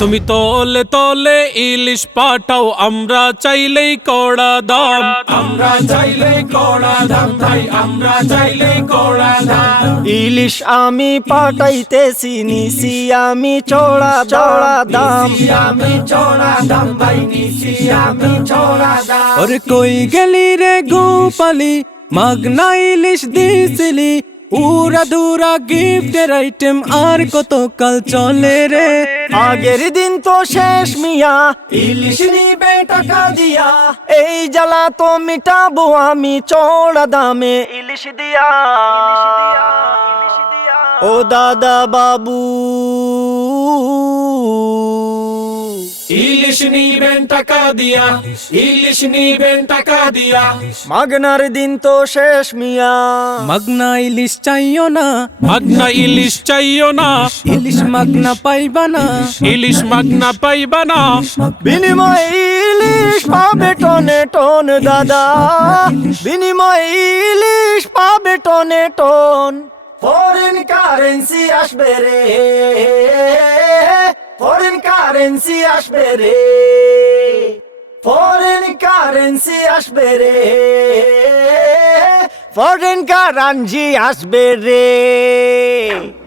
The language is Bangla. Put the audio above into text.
তুমি তলে তলে ইলিশ পাঠাও আমরা চাইলেই কড়া দাম। আমরা চাইলেই কড়া দাম ভাই আমরা চাইলেই কড়া দাম। ইলিশ আমি পাঠাইতেছি নিছি আমি চড়া চড়া দাম। আমি চড়া দাম ভাই নিছি আমি চড়া দাম। ওরে কই গেলি রে গোপালি? মাগনা ইলিশ দিছিলি উড়া দুরা গিফটের আইটেম আর কত কাল চলে রে? আগের দিন তো শেষ মিয়া ইলিশ নিবে টাকা দিয়া। এই জ্বালা তো মিটাবো আমি চড়া দামে। ইলিশ দিয়া। ও দাদা বাবু ইলিশ নিবেন টাকা দিয়া ইলিশ নিবেন টাকা দিয়া। মাগনার দিন তো শেষ মিয়া। মাগনা ইলিশ চাইও না। মাগনা ইলিশ চাইও না। ইলিশ মাগনা পাইবা না। ইলিশ মাগনা পাইবা না। বিনিময় ইলিশ পাবে টনে টন দাদা। বিনিময় ইলিশ পাবে টনে টন। ফরেন কারেন্সি আসবে রে। কারেন্সি আসবে রে। ফরেন কারেন্সি আসবে রে। ফরেন কারেন্সি আসবে রে।